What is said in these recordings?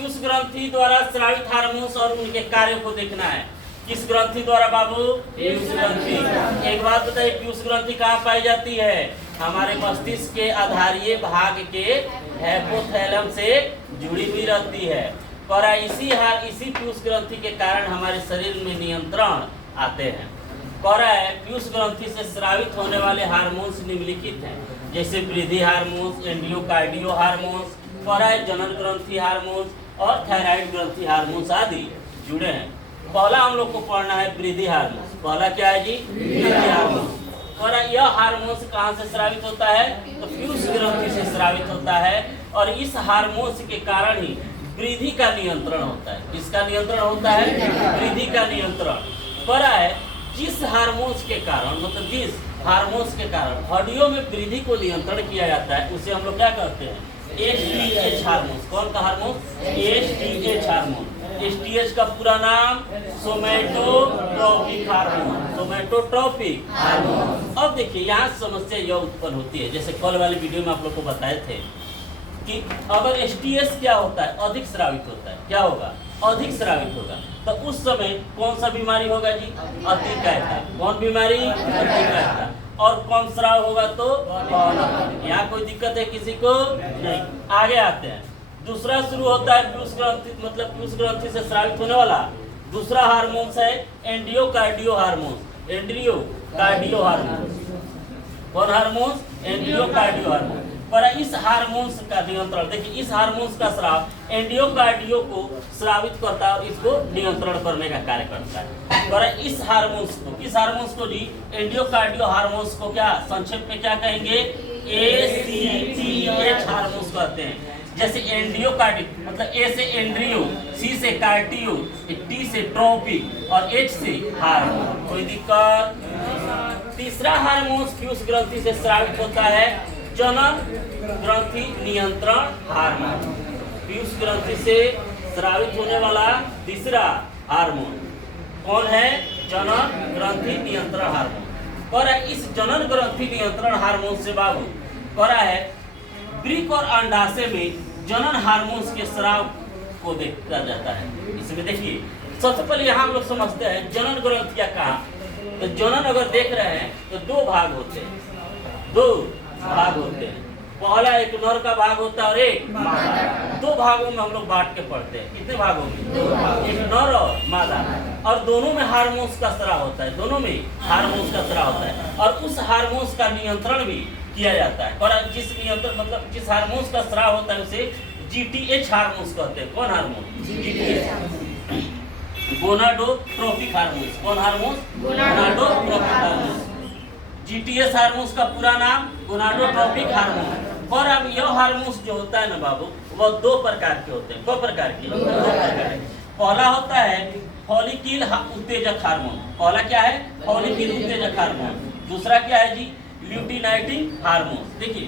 पीयूष ग्रंथि द्वारा स्रावित हार्मोन्स और उनके कार्यों को देखना है। किस ग्रंथि द्वारा बाबू? पीयूष ग्रंथि। एक बात बताइए, पीयूष ग्रंथि कहाँ पाई जाती है? हमारे मस्तिष्क के आधारीय भाग के हाइपोथैलम से जुड़ी हुई रहती है। और इसी पीयूष ग्रंथि के कारण हमारे शरीर में नियंत्रण आते हैं। कह रहा है पीयूष ग्रंथि से स्रावित होने वाले हार्मोन्स निम्नलिखित हैं, जैसे वृद्धि हार्मोन्स, एंडोकार्डियो हार्मोन्स, जनन ग्रंथि हार्मोन्स और थायराइड ग्रंथि हार्मोन्स आदि जुड़े हैं। पहला हम लोग को पढ़ना है वृद्धि हार्मोन्स। पहला क्या है जी? वृद्धि हार्मोन्स। और यह हार्मोन्स कहाँ से स्रावित होता है? तो पीयूष ग्रंथि से स्रावित होता है। और इस हार्मोन्स के कारण ही वृद्धि का नियंत्रण होता है। किसका नियंत्रण होता है? वृद्धि का नियंत्रण। पर है जिस हार्मोन्स के कारण, मतलब जिस हार्मोन्स के कारण हड्डियों में वृद्धि को नियंत्रण किया जाता है, उसे हम लोग क्या कहते हैं? STH hormone. कौन का हार्मोन? STH hormone. एसटीएच का पूरा नाम सोमैटोट्रोपिक हार्मोन। सोमैटोट्रोपिक हार्मोन। अब देखिए यहाँ समस्या यह उत्पन्न होती है, जैसे कल वाले वीडियो में आप लोग को बताए थे कि अगर एसटीएच क्या होता है? अधिक स्रावित होता है। क्या होगा? अधिक स्रावित होगा। तो उस समय कौन सा बीमारी होगा जी? अतिकायता। कौन बीमारी? अतिकायता। और कौन स्राव होगा? तो यहाँ कोई दिक्कत है किसी को? नहीं। आगे आते हैं। दूसरा शुरू होता है पीयूष ग्रंथि, मतलब पीयूष ग्रंथि से स्रावित होने वाला दूसरा हार्मोन्स है एंडोकार्डियो हार्मोन्स। एंडोकार्डियो हार्मोन्स। कौन हार्मोन्स? एंडोकार्डियो हार्मोन। पर इस हार्मोन्स का नियंत्रण, देखिए इस हार्मोन्स का स्राव एंडोकार्डियो को स्रावित करता है और इसको नियंत्रण करने का कार्य करता है। पर इस हार्मोन्स को, किस हार्मोन्स को जी? एंडोकार्डियो हार्मोन्स को क्या संक्षेप में क्या कहेंगे? एसीटीएच हार्मोन्स कहते हैं। जैसे एंडोकार्डिक मतलब ए से एंड्रियो, सी से कार्टियो, टी से ट्रोपिक और एच से हार्मोन। कोई दिक्कत? तीसरा हार्मोन पीयूष ग्रंथि से स्रावित होता है जनन ग्रंथि नियंत्रण हार्मोन। पीयूष ग्रंथि से स्रावित होने वाला तीसरा हार्मोन कौन है? जनन ग्रंथि नियंत्रण हार्मोन। और इस जनन ग्रंथि नियंत्रण हार्मोन से बाबू करा है वृक्क और अंडाशय में जनन हार्मोन्स के स्राव को देखा जाता है। इसमें देखिए सबसे पहले यहाँ हम लोग समझते हैं जनन ग्रंथियां कहाँ। तो जनन अगर देख रहे हैं तो दो भाग होते हैं। दो भाग होते हैं। पहला एक नर का भाग होता है और एक मादा। दो भागों में हम लोग बांट के पढ़ते हैं। कितने भागों में? दो भाग। एक नर और मादा। और दोनों में हार्मोन्स का स्राव होता है। दोनों में हार्मोन्स का स्राव होता है और उस हार्मोन्स का नियंत्रण भी किया जाता है। और जिस नियंत्रण मतलब जिस हार्मोन्स का स्राव होता है उसे जीटीएच हार्मोन्स कहते हैं। कौन हार्मोन? जीटीएच। Gonadotropic hormones. कौन hormones? Gonadotropic hormones. GTH hormones का पूरा नाम गोनाडोट्रोपिक हार्मोन। और अब यह हार्मोन्स जो होता है ना बाबू, वह दो प्रकार के होते हैं। दो प्रकार के? दो प्रकार। पहला होता है फॉलिकिल उत्तेजक हार्मोन। पहला क्या है? फॉलिकिल उत्तेजक हार्मोन। दूसरा क्या है जी? ल्यूटिनाइटिंग हार्मोन्स। देखिए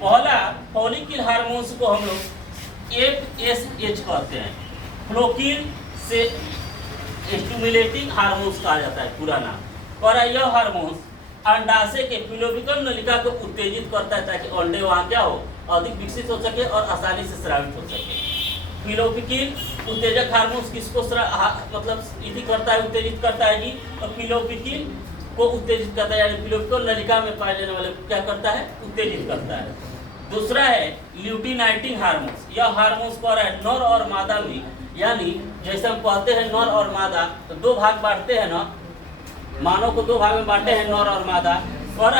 पहला फॉलिकिल हार्मोन्स को हम लोग एफएसएच कहते हैं। फ्लोकिल से स्टिमुलेटिंग हार्मोन्स कहा जाता है पूरा नाम। और यह हार्मोन्स अंडाशय के फिलोपिकल नलिका को उत्तेजित करता है ताकि अंडे वहाँ क्या हो? अधिक विकसित हो सके और आसानी से स्रावित हो सके। फिलोपिकिल उत्तेजक हार्मोन्स किसको मतलब इति करता है? उत्तेजित करता है जी। और फिलोपिकिल को उत्तेजित करता है, यानी फिलोपिकल नलिका में पाए जाने वाले क्या करता है? उत्तेजित करता है। दूसरा है ल्यूटिनाइटिंग हार्मोन्स। यह हार्मोन्स को नर और मादा में, यानी जैसे हम कहते हैं नर और मादा तो दो भाग बांटते हैं ना, मानव को दो भाग में बांटे हैं नर और मादा। और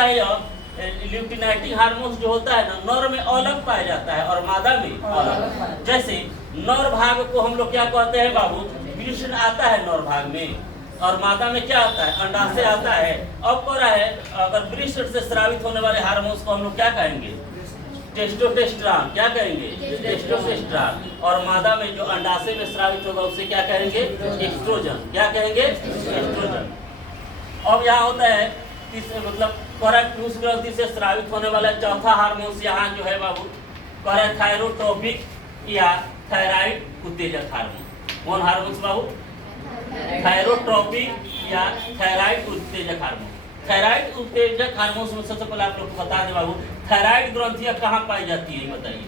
ल्यूटिनाइटिंग हार्मोन्स जो होता है ना, नर में अलग पाया जाता है और मादा में अलग। जैसे नर भाग को हम लोग क्या कहते हैं बाबू? वृषण आता है नर भाग में और मादा में क्या आता है? अंडाशय आता है। अब कह रहा है अगर वृषण से स्रावित होने वाले हार्मोन्स को हम लोग क्या कहेंगे? टेस्टोस्टेरोन। क्या कहेंगे? टेस्टोस्टेरोन। और मादा में जो अंडाशय में स्रावित होगा उसे क्या कहेंगे? एस्ट्रोजन। क्या कहेंगे? एस्ट्रोजन। अब यहाँ होता है मतलब पीयूष ग्रंथि से स्रावित होने वाला चौथा हार्मोन्स यहाँ जो है बाबू थायरोट्रोपिक या थायराइड उत्तेजक हार्मोन। कौन हार्मोन्स बाबू? थायरोट्रोपिक या थायराइड उत्तेजक हार्मोन। थायराइड उत्तेजक हार्मोन्स में सबसे पहले आप लोग को बता दें बाबू, थायराइड ग्रंथियां कहाँ पाई जाती है बताइए?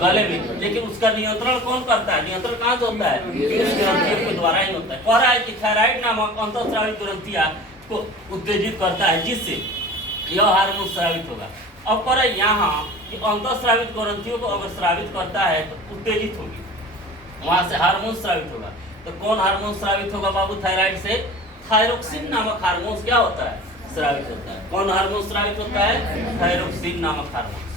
गले में, लेकिन उसका नियंत्रण कौन करता है? नियंत्रण कहाँ से होता है? पीयूष ग्रंथियों के द्वारा ही होता है। कह रहा है कि थायराइड नामक अंतःस्रावी ग्रंथियां को उत्तेजित करता है, जिससे यह हार्मोन स्रावित होगा। अब कह रहे यहाँ कि अंतःस्रावित ग्रंथियों को अगर स्रावित करता है तो उत्तेजित होगी, वहां से हार्मोन स्रावित होगा। तो कौन हार्मोन स्रावित होगा बाबू? थायराइड से थायरोक्सिन नामक हार्मोन क्या होता है? स्रावित होता है। कौन हार्मोन स्रावित होता है? थायरोक्सिन नामक हार्मोन।